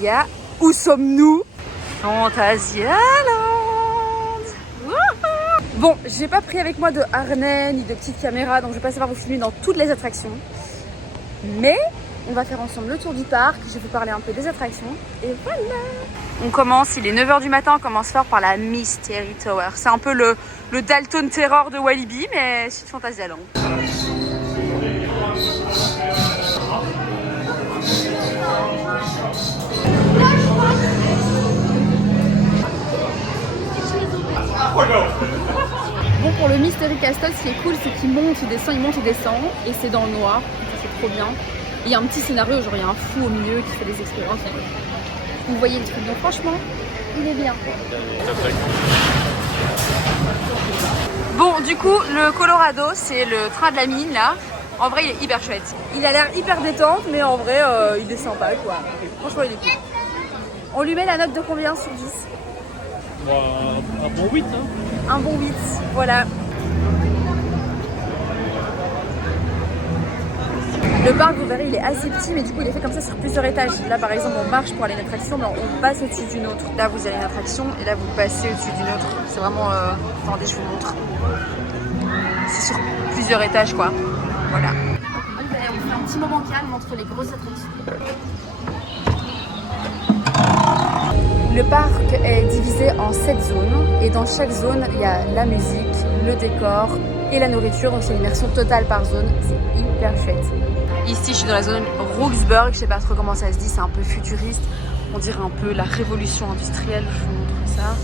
les gars, où sommes-nous? Fantasyland. Bon, j'ai pas pris avec moi de harnais ni de petites caméras, donc je vais pas savoir vous filmer dans toutes les attractions. Mais on va faire ensemble le tour du parc, je vais vous parler un peu des attractions, et voilà. On commence, il est 9 h du matin, on commence fort par la Mystery Tower. C'est un peu le Dalton Terror de Walibi, mais c'est de Fantasyland. Bon, pour le Mystery Castle, ce qui est cool, c'est qu'il monte, il descend, et c'est dans le noir, c'est trop bien. Et il y a un petit scénario, genre il y a un fou au milieu qui fait des expériences. Vous voyez le truc, donc franchement, il est bien. Bon, du coup, le Colorado, c'est le train de la mine, là. En vrai, il est hyper chouette. Il a l'air hyper détente, mais en vrai, il est sympa, quoi. Franchement, il est cool. On lui met la note de combien sur 10? Un bon 8, hein. Un bon 8, voilà. Le parc, vous verrez, il est assez petit, mais du coup, il est fait comme ça sur plusieurs étages. Là, par exemple, on marche pour aller à une attraction, mais on passe au-dessus d'une autre. Là, vous avez une attraction, et là, vous passez au-dessus d'une autre. C'est vraiment... Attendez, je vous montre. C'est sur plusieurs étages, quoi. Voilà. On fait un petit moment calme entre les grosses attractions. Le parc est divisé en 7 zones, et dans chaque zone, il y a la musique, le décor et la nourriture. Donc, c'est une immersion totale par zone. C'est hyper chouette. Ici, je suis dans la zone Roxburgh, je sais pas trop comment ça se dit, c'est un peu futuriste. On dirait un peu la révolution industrielle, je vous montre ça.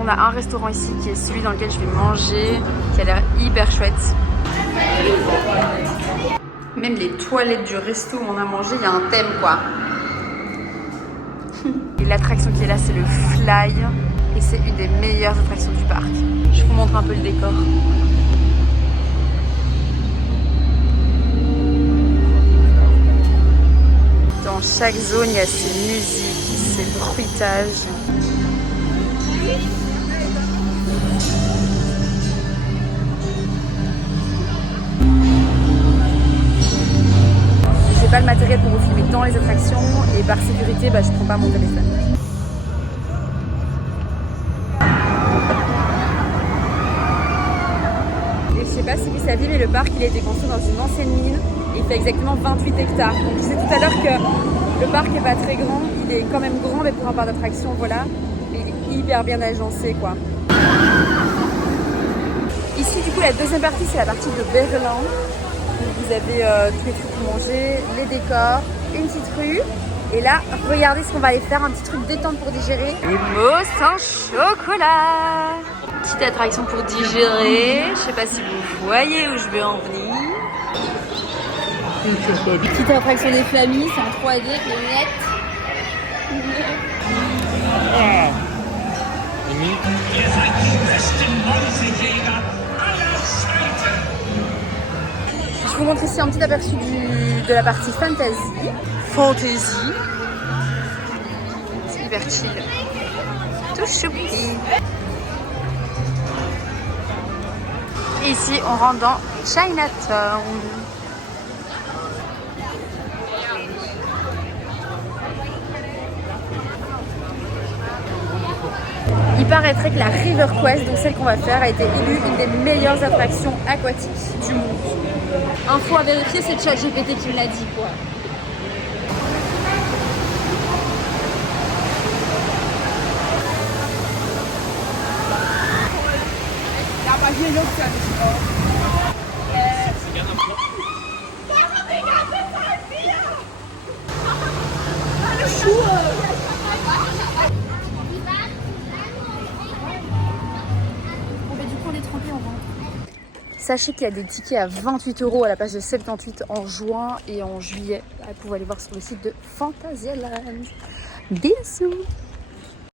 On a un restaurant ici qui est celui dans lequel je vais manger, qui a l'air hyper chouette. Même les toilettes du resto où on a mangé, il y a un thème, quoi. Et l'attraction qui est là, c'est le Fly, et c'est une des meilleures attractions du parc. Je vous montre un peu le décor. Dans chaque zone, il y a ces musiques, ces bruitages. J'ai pas le matériel pour vous filmer dans les attractions et par sécurité, je prends pas mon téléphone. Et je sais pas si vous saviez, mais le parc il a été construit dans une ancienne mine. Il fait exactement 28 hectares. Donc je disais tout à l'heure que le parc est pas très grand. Il est quand même grand, mais pour un parc d'attractions, voilà. Et il est hyper bien agencé, quoi. Ici, du coup, la deuxième partie, c'est la partie de Berlin. Donc, vous avez tous les trucs pour manger, les décors, une petite rue. Et là, regardez ce qu'on va aller faire, un petit truc détente pour digérer. Les mots sans chocolat. Petite attraction pour digérer. Je sais pas si vous voyez où je vais en venir. Petite attraction des familles, c'est en 3D, les lunettes. Je vous montre ici un petit aperçu de la partie fantasy. C'est hyper chill. Tout choupi. Et ici, on rentre dans Chinatown. Il paraîtrait que la River Quest, donc celle qu'on va faire, a été élue une des meilleures attractions aquatiques du monde. Info à vérifier, c'est ChatGPT qui me l'a dit, quoi. Sachez qu'il y a des tickets à 28 € à la place de 78 en juin et en juillet. Vous pouvez aller voir sur le site de Fantasyland. Bisous!